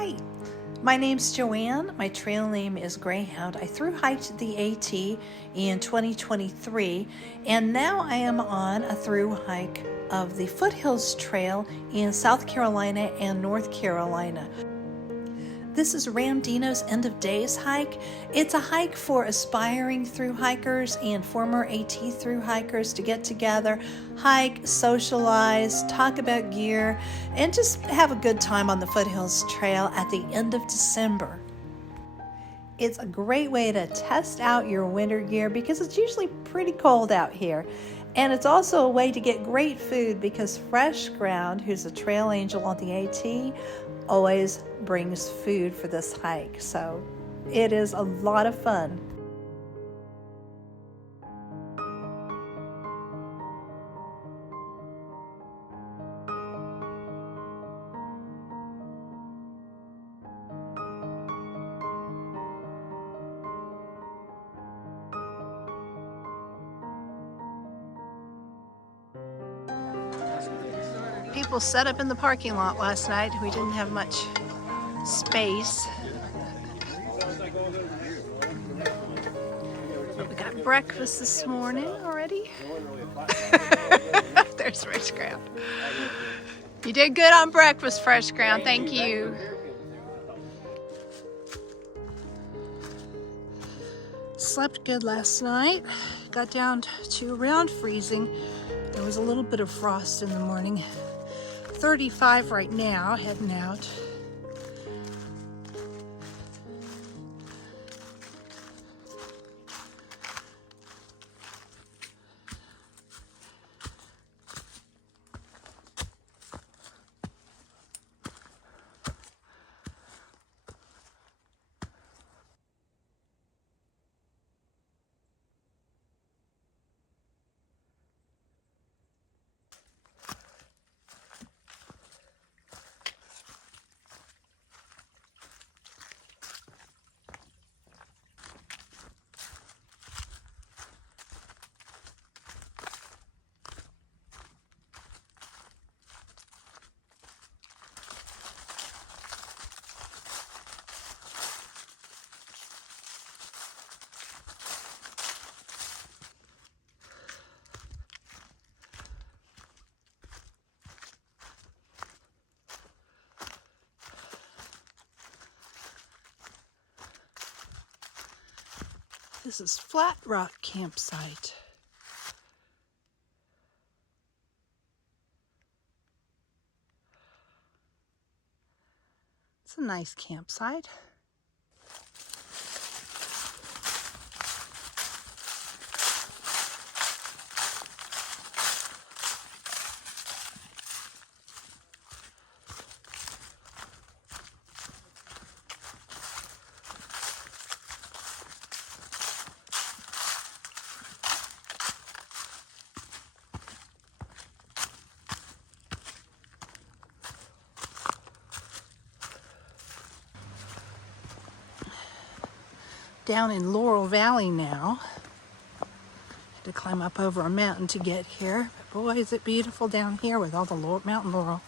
Hi, my name's Joanne. My trail name is Greyhound. I thru-hiked the AT in 2023, and now I am on a thru-hike of the Foothills Trail in South Carolina and North Carolina. This is Ramdino's End of Days hike. It's a hike for aspiring thru-hikers and former AT thru-hikers to get together, hike, socialize, talk about gear, and just have a good time on the Foothills Trail at the end of December. It's a great way to test out your winter gear because it's usually pretty cold out here. And it's also a way to get great food because Fresh Ground, who's a trail angel on the AT, always brings food for this hike. So it is a lot of fun. People set up in the parking lot last night. We didn't have much space. But we got breakfast this morning already. There's Fresh Ground. You did good on breakfast, Fresh Ground. Thank you. Slept good last night. Got down to around freezing. There was a little bit of frost in the morning. 35 right now, heading out. This is Flat Rock Campsite. It's a nice campsite. Down in Laurel Valley now. Had to climb up over a mountain to get here. But boy, is it beautiful down here with all the mountain laurel.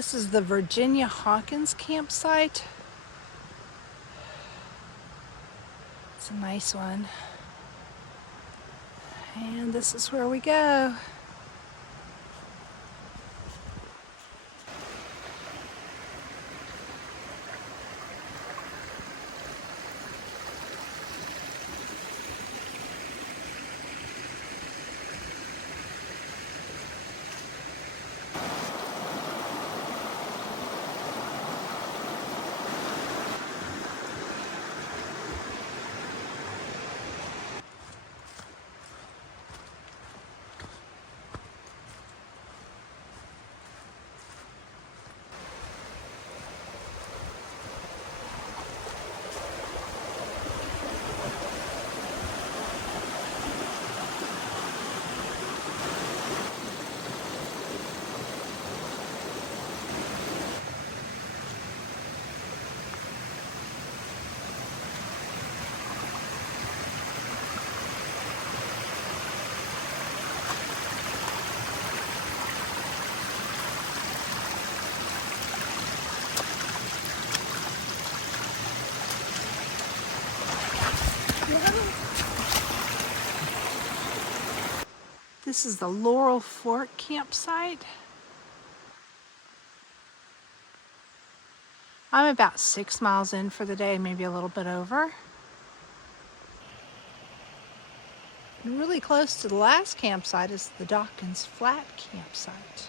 This is the Virginia Hawkins campsite. It's a nice one. And this is where we go. This is the Laurel Fork campsite. I'm about 6 miles in for the day, maybe a little bit over. And really close to the last campsite is the Dawkins Flat campsite.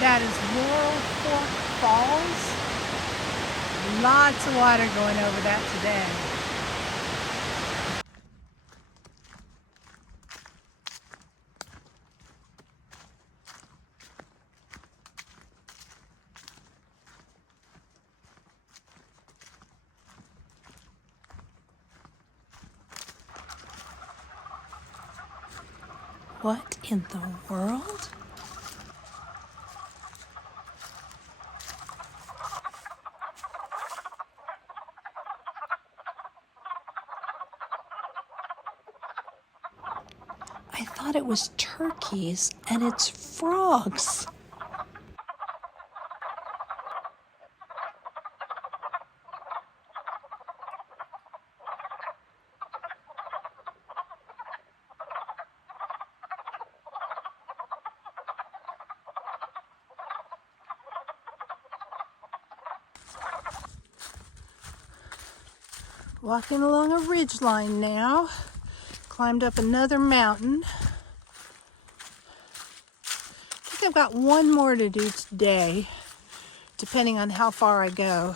That is Laurel Fork Falls. Lots of water going over that today. What in the world? I thought it was turkeys, and it's frogs. Walking along a ridge line now. Climbed up another mountain. I think I've got one more to do today, depending on how far I go.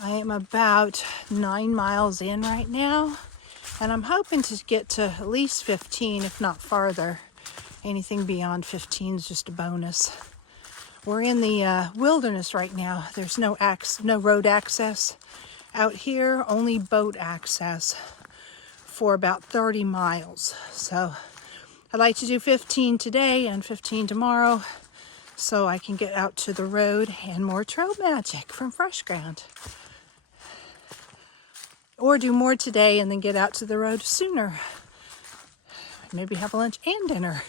I am about 9 miles in right now, and I'm hoping to get to at least 15, if not farther. Anything beyond 15 is just a bonus. We're in the wilderness right now. There's no road access. Out here, only boat access for about 30 miles. So I'd like to do 15 today and 15 tomorrow so I can get out to the road and more trail magic from Fresh Ground. Or do more today and then get out to the road sooner. Maybe have lunch and dinner.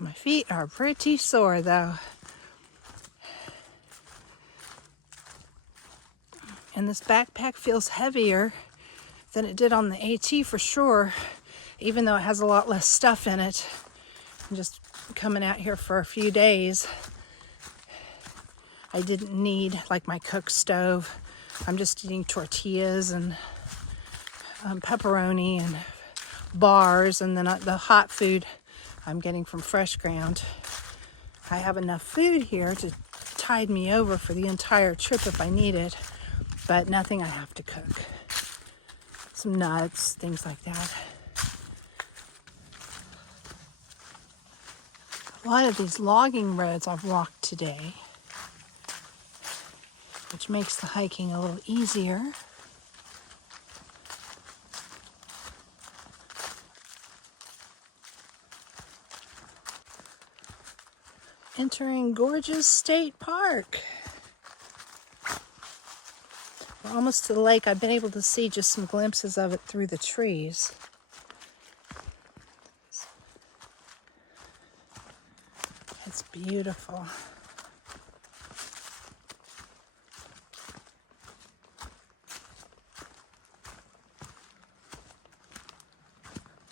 My feet are pretty sore though. And this backpack feels heavier than it did on the AT for sure, even though it has a lot less stuff in it. I'm just coming out here for a few days. I didn't need like my cook stove. I'm just eating tortillas and pepperoni and bars, and then the hot food I'm getting from Fresh Ground. I have enough food here to tide me over for the entire trip if I need it. but nothing I have to cook. Some nuts, things like that. A lot of these logging roads I've walked today, which makes the hiking a little easier. Entering gorgeous state park. We're almost to the lake. I've been able to see just some glimpses of it through the trees. It's beautiful.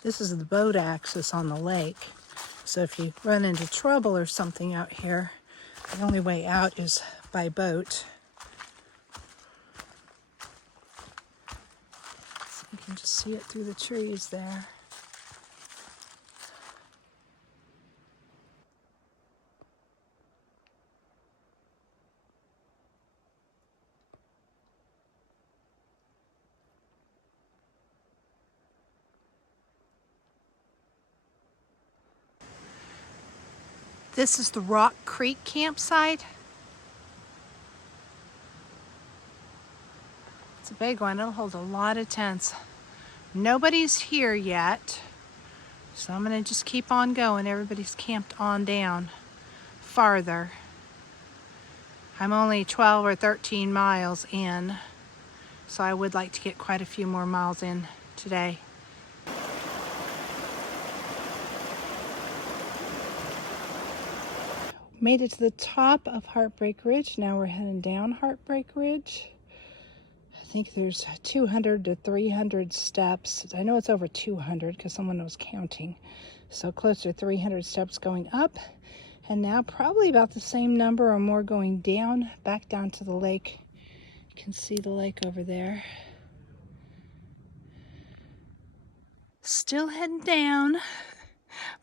This is the boat access on the lake. So if you run into trouble or something out here, the only way out is by boat. So you can just see it through the trees there. This is the Rock Creek campsite. It's a big one. It'll hold a lot of tents. Nobody's here yet, so I'm gonna just keep on going. Everybody's camped on down farther. I'm only 12 or 13 miles in, so I would like to get quite a few more miles in today. Made it to the top of Heartbreak Ridge. Now we're heading down Heartbreak Ridge. I think there's 200 to 300 steps. I know it's over 200 because someone was counting. So close to 300 steps going up. And now probably about the same number or more going down, back down to the lake. You can see the lake over there. Still heading down,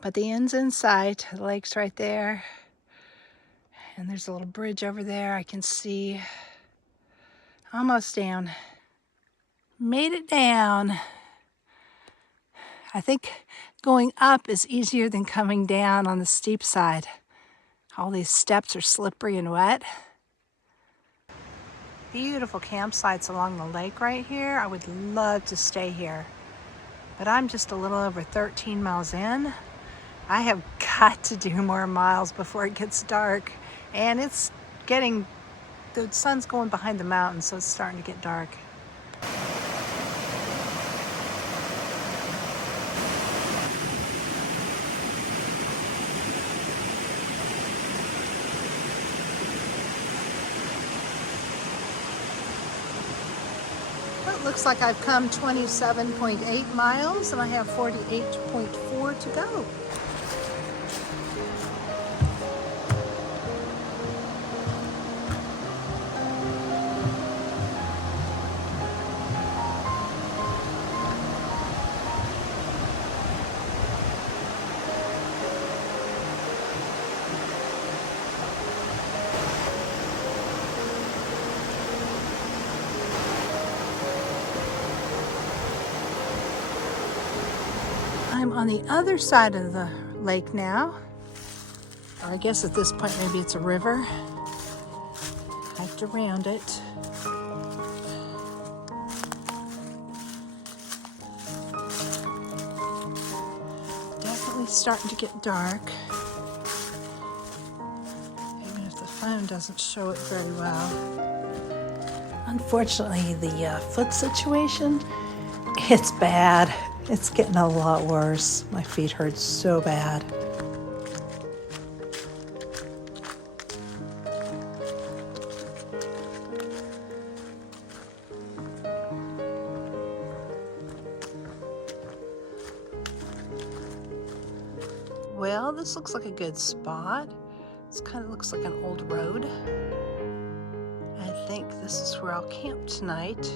but the end's in sight. The lake's right there. And there's a little bridge over there I can see. Almost down. Made it down. I think going up is easier than coming down on the steep side. All these steps are slippery and wet. Beautiful campsites along the lake right here. I would love to stay here, but I'm just a little over 13 miles in. I have got to do more miles before it gets dark. And it's getting, the sun's going behind the mountains, so it's starting to get dark. Well, it looks like I've come 27.8 miles and I have 48.4 to go. I'm on the other side of the lake now. Or I guess at this point maybe it's a river. Hiked around it. Definitely starting to get dark. Even if the phone doesn't show it very well. Unfortunately, the foot situation, it's bad. It's getting a lot worse. My feet hurt so bad. Well, this looks like a good spot. This kind of looks like an old road. I think this is where I'll camp tonight.